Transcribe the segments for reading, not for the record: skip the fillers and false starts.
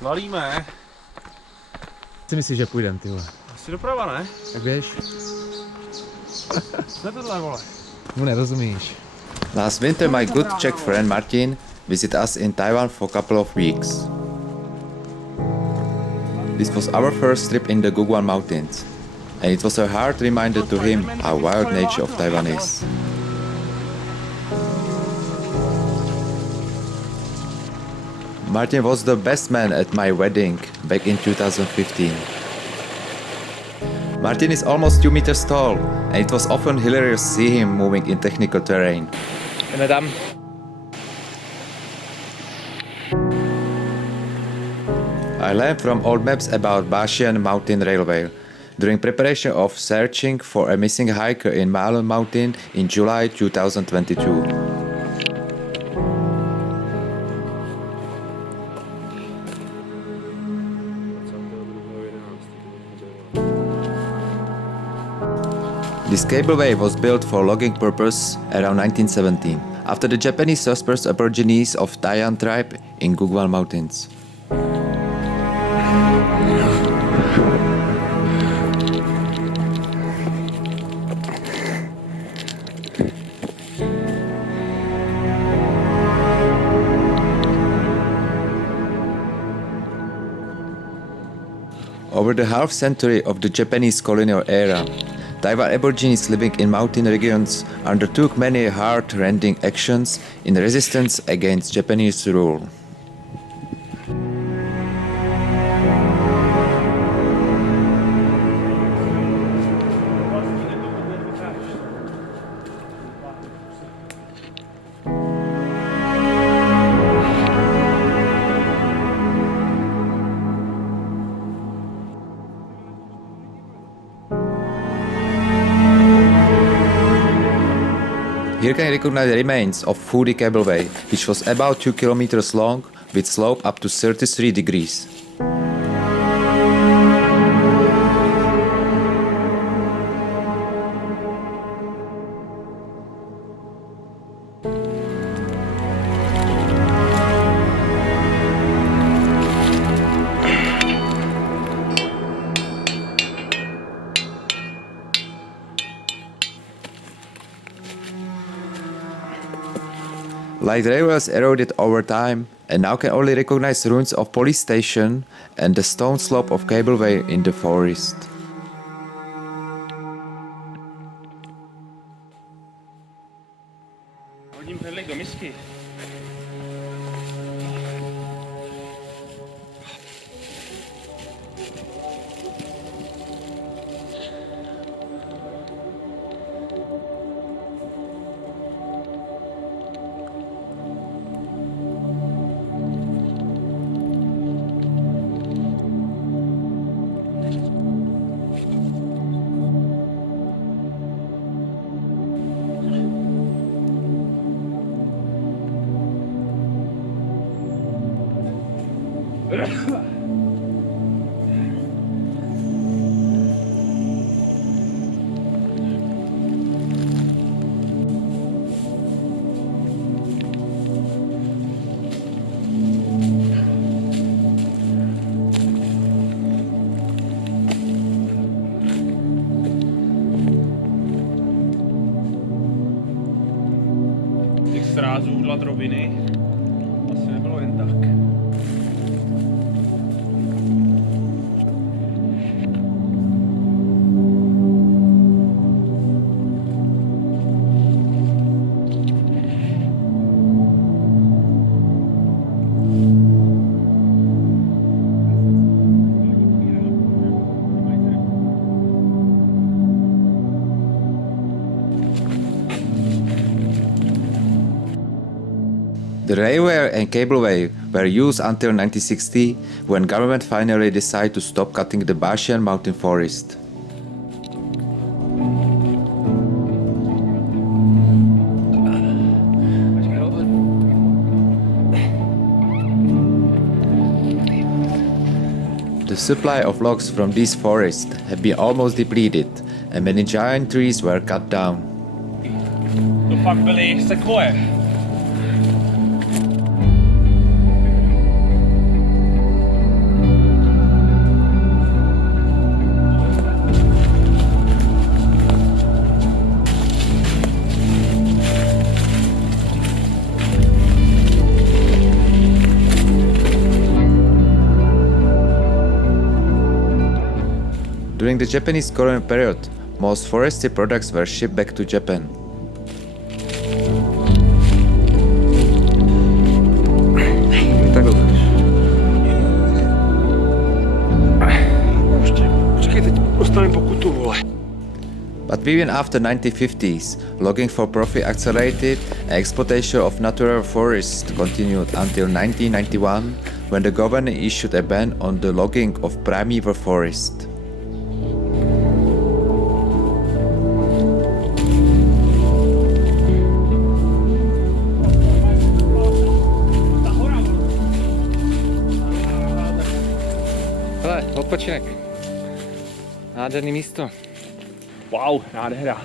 Valíme. Si myslíš, že půjdem, ty vole? Asi doprava, ne? Tak běž. Co je tohle, vole? Mu nerozumíš. Last winter, my good Czech friend Martin visited us in Taiwan for a couple of weeks. This was our first trip in the Guguan Mountains, and it was a hard reminder to him how wild nature of Taiwan is. Martin was the best man at my wedding back in 2015. Martin is almost 2 meters tall, and it was often hilarious to see him moving in technical terrain. Jdeme tam. I learned from old maps about Bashian Mountain Railway during preparation of searching for a missing hiker in Malun Mountain in July 2022. This cableway was built for logging purpose around 1917, after the Japanese dispersed Aborigines of Taiyan tribe in Guguan Mountains. Over the half century of the Japanese colonial era, Taiwan Aborigines living in mountain regions undertook many heart-rending actions in resistance against Japanese rule. Here can recognize the remains of Fudi Cableway, which was about 2 kilometers long with slope up to 33 degrees. Light railways eroded over time and now can only recognize ruins of police station and the stone slope of cableway in the forest. Hodím pedlík do misky. Těch srázů dla drobiny asi nebylo jen tak. The railway and cableway were used until 1960, when government finally decided to stop cutting the Bashian mountain forest. The supply of logs from these forests had been almost depleted, and many giant trees were cut down. To fakt byly sekvoje. During the Japanese colonial period, most forestry products were shipped back to Japan. Tak ukáž. Počkej, teď dostaneme pokutu, vole. But even after 1950s, logging for profit accelerated and exploitation of natural forests continued until 1991, when the government issued a ban on the logging of primeval forest. Hele, odpočinek. Nádherný místo. Wow, nádhera.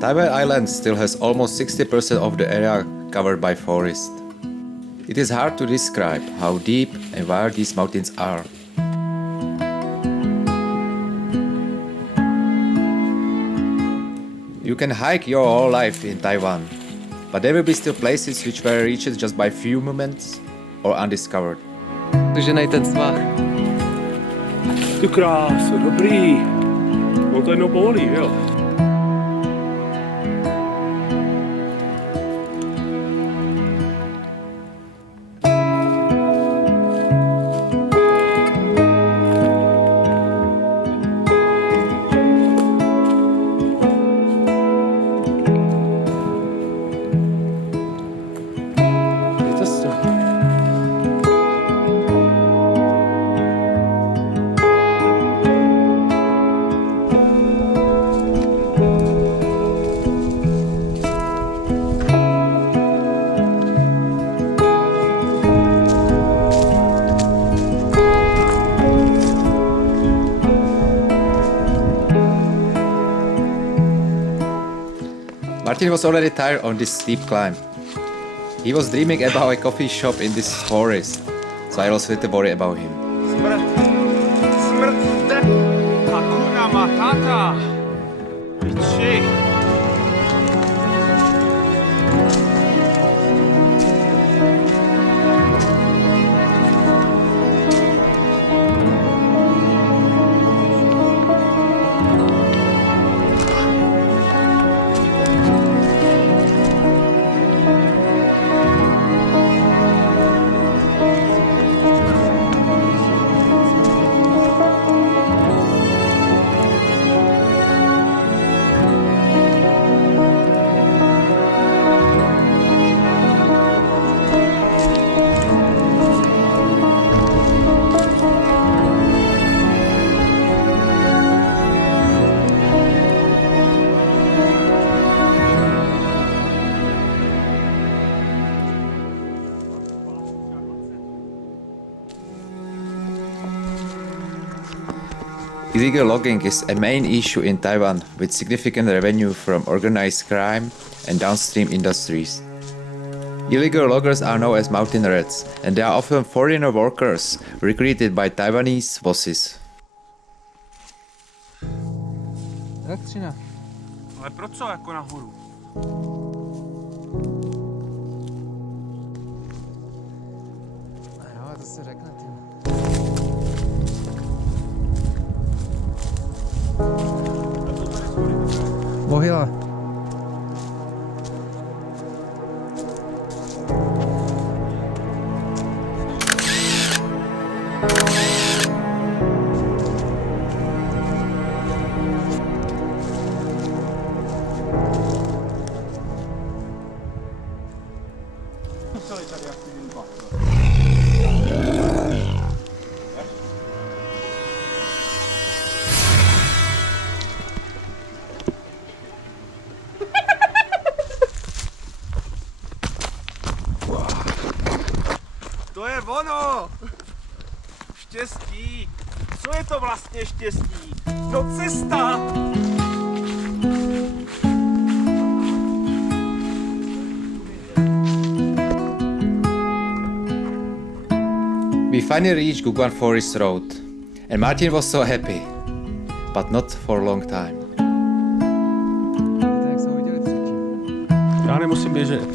Taiwan Island still has almost 60% of the area covered by forest. It is hard to describe how deep and wide these mountains are. You can hike your whole life in Taiwan, but there will be still places which were reached just by few moments or undiscovered. Ženej ten svah. Ty kráso, dobrý. No to jednou povolí, jo. Martin was already tired on this steep climb. He was dreaming about a coffee shop in this forest, so I was a little worried about him. Smrt zde. Hakuna Matata. Piči. Illegal logging is a main issue in Taiwan, with significant revenue from organized crime and downstream industries. Illegal loggers are known as mountain rats, and they are often foreigner workers recruited by Taiwanese bosses. Elektřina. Ale pro co jako nahoru? Jo, to se řekne tím. Mohyla. To je ono! Štěstí! Co je to vlastně štěstí? No cesta! We finally reached Gugwan Forest Road, and Martin was so happy, but not for a long time. Jak jsme ho viděli třetí. Já nemusím běžet.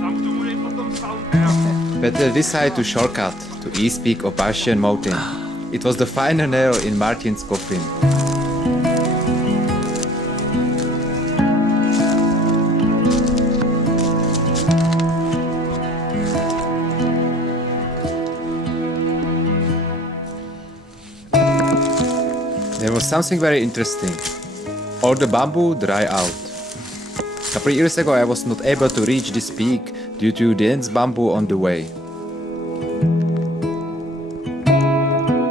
Tam k tomu je potom sound. Peter decided to shortcut to east peak of Bashian Mountain. It was the final nail in Martin's coffin. There was something very interesting. All the bamboo dry out. A couple years ago I was not able to reach this peak due to dense bamboo on the way.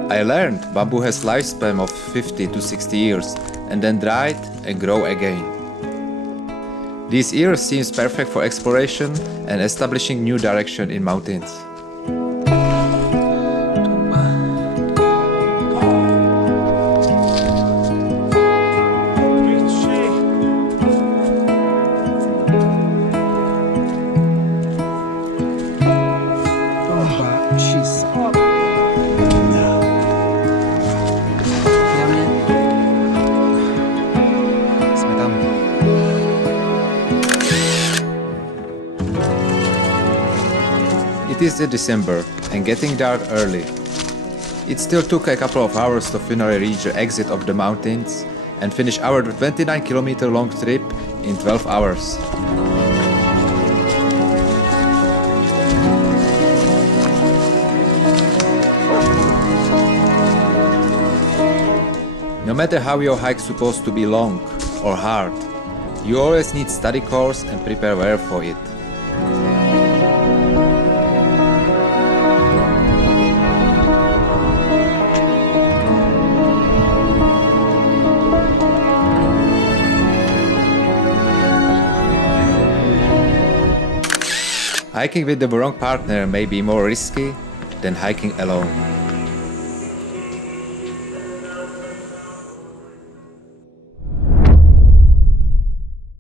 I learned bamboo has lifespan of 50 to 60 years and then dried and grow again. These years seems perfect for exploration and establishing new direction in mountains. Tomba čísla. Jsme tam. It is December and getting dark early. It still took a couple of hours to finally reach the exit of the mountains and finish our 29-kilometer long trip in 12 hours. No matter how your hike's supposed to be long or hard, you always need study course and prepare well for it. Hiking with the wrong partner may be more risky than hiking alone.